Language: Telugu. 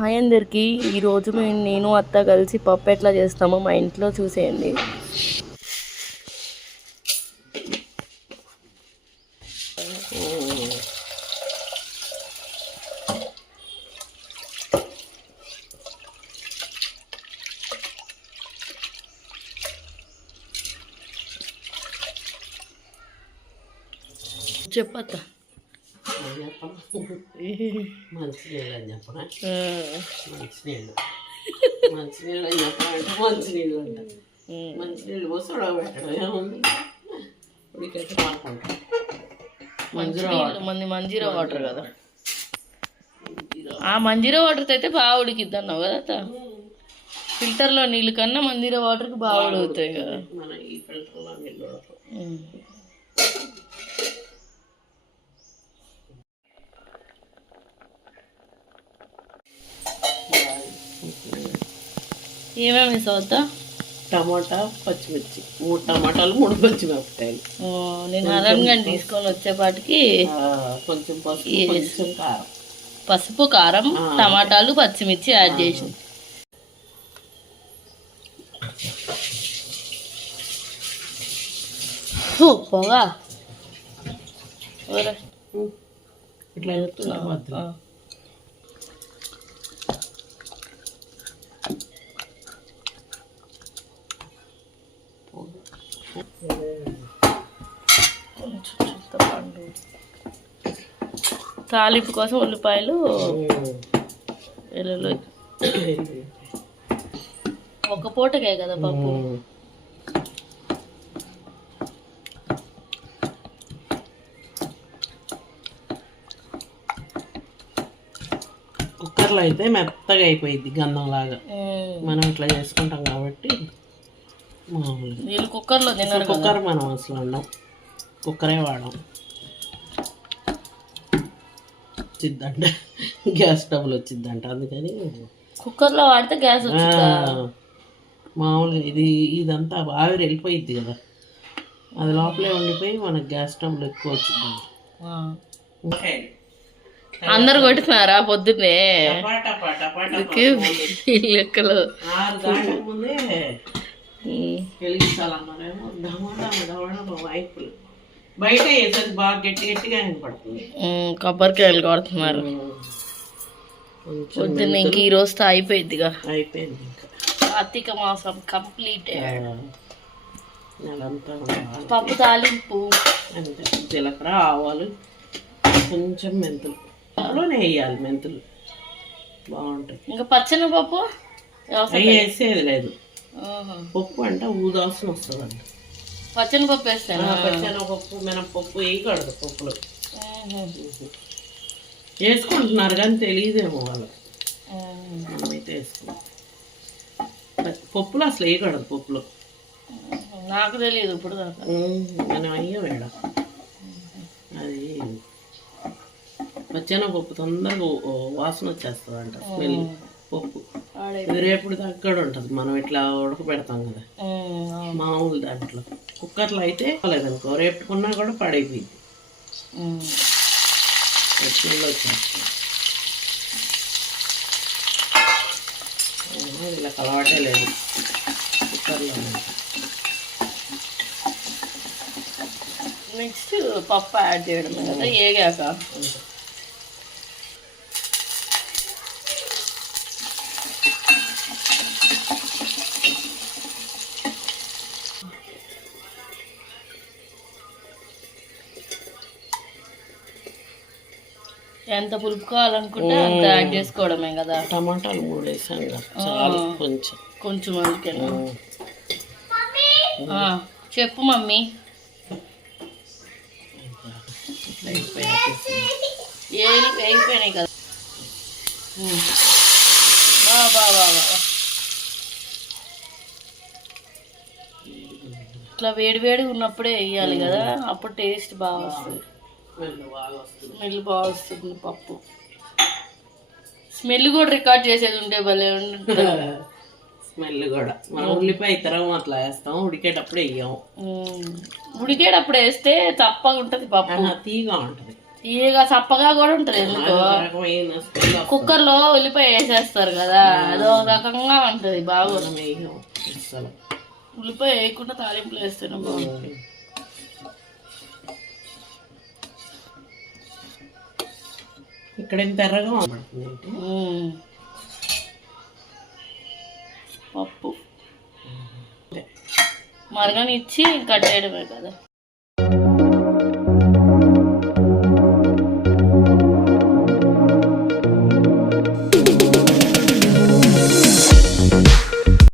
హాయ్ అందరికీ. ఈరోజు నేను అత్త కలిసి పప్పు ఎట్లా చేస్తామో మా ఇంట్లో చూసేయండి. చెప్పత్త మంచినీళ్ళు అని చెప్పరా? మంచినీళ్ళు అని చెప్పాలంటే మంచినీళ్ళు అంట. మంచినీళ్ళు పోసి ఉడకబెట్టడం ఏముంది, ఉడికైతే వాడుకుంటాం. మంజీరా వాటర్ కదా, ఆ మంజీరా వాటర్తో అయితే బాగా ఉడికిద్ది అన్నావు కదా. ఫిల్టర్లో నీళ్ళు కన్నా మంజీరా వాటర్కి బాగా ఉడుకుతాయి కదా. మన ఈ ఫిల్టర్లో నీళ్ళు ఉడకం. ఏమేమి వేసావుతా? టమాటా, పచ్చిమిర్చి, 3 టమాటాలు 3 పచ్చిమిరపకాయలు. నేను అరంగా తీసుకొని వచ్చేపాటికి కొంచెం పసుపు, కొంచెం కారం, పసుపు కారం, టమాటాలు, పచ్చిమిర్చి యాడ్ చేసి పొగా ఇట్లా చెప్తున్నా. తాలింపు కోసం ఉల్లిపాయలు, వెల్లుల్లి. ఒక పూటకే కదా పప్పు. కుక్కర్లో అయితే మెత్తగా అయిపోయింది గంధంలాగా. మనం ఇట్లా చేసుకుంటాం కాబట్టి వీళ్ళు కుక్కర్లో తిన్నారు. కుక్కర్ మనం అసలు అన్నాం, కుక్కరే వాడాం. వచ్చిద్దంట, గ్యాస్ డబ్బులు వచ్చిద్దంట, అందుకని కుక్కర్లో వాడితే గ్యాస్ మామూలుగా ఇదంతా ఆవిరి వెళ్ళిపోయిద్ది కదా, అది లోపలే ఉండిపోయి మనకు గ్యాస్ డబ్బులు ఎక్కువ వచ్చింది. అందరు కొట్టుకున్నారా పొద్దున్నే లెక్కలు? 6 గంటల ముందే వెలిగించాలన్నారేమో. వైపులు బయట వేసేది బాగా గట్టిగా పడుతుంది. కొబ్బరికాయలు కొడుతున్నారు పొద్దున్న. ఇంక ఈ రోజుతో అయిపోయిందిగా, అయిపోయింది. ఇంకా కార్తీక మాసం కంప్లీట్. నెలంతా పప్పు తాలింపు అంటే జీలకర్ర, ఆవాలు, కొంచెం మెంతులు అందులోనే వేయాలి. మెంతులు బాగుంటాయి. ఇంకా పచ్చెనపప్పు వేసేది లేదు. పప్పు అంటే ఊదాల్సిన వస్తుంది అంట. పచ్చెనపప్పు వేస్తాను. పచ్చెనపప్పు, మినపప్పు వేయకూడదు పప్పులో. వేసుకుంటున్నారు కానీ తెలియదేమో వాళ్ళు. మనమైతే వేసుకుంటాం. పప్పులో అసలు వేయకూడదు. పప్పులో నాకు తెలియదు ఇప్పుడు దాకా. మనం అయ్యో వేడ అది పచ్చెనపప్పు తొందరగా వాసన వచ్చేస్తుంది అంట, స్మెల్. పప్పు రేపుడు దగ్గర ఉంటుంది. మనం ఇట్లా ఉడకబెడతాం కదా మామూలు దాంట్లో. కుక్కర్లో అయితే లేదనుకో, రేపుకున్నా కూడా పడైపోయింది. స్మెల్ వచ్చేస్తుంది. ఇలా అలవాటే లేదు కుక్కర్లో. నెక్స్ట్ పప్పు యాడ్ చేయడం కదా, ఏగాక ఎంత పులుపు కావాలనుకుంటే అంత యాడ్ చేసుకోవడమే కదా. టమాటాలు 3 వేసాం కదా, చాలు. కొంచెం అందుకని. చెప్పు మమ్మీ. వేగిపోయినాయి కదా. బాగా ఇట్లా వేడి ఉన్నప్పుడే వేయాలి కదా, అప్పుడు టేస్ట్ బాగా వస్తుంది. స్మెల్ బాగా వస్తుంది. పప్పు స్మెల్ కూడా రికార్డ్ చేసేది ఉంటే భలే ఉంటుంది. స్మెల్ కూడా. మనం ఉల్లిపాయ ఇతరం అట్లా వేస్తాం, ఉడికేటప్పుడు వేయం. ఉడికేటప్పుడు వేస్తే తప్పగా ఉంటుంది పప్పు, తీగా ఉంటుంది. తీయగా సప్పగా కూడా ఉంటది ఎందుకో. రకమైన స్మెల్ కుక్కర్లో ఉల్లిపాయ వేసేస్తారు కదా, అదో రకంగా ఉంటది. బాగుంది. అసలు ఉల్లిపాయ వేయకుండా తాలింపులు వేస్తేనే బాగుంటుంది. ఇక్కడ ఎంత ఎర్రగా పడుతుంది పప్పు మరగనిచ్చి కట్టేయడమే కదా.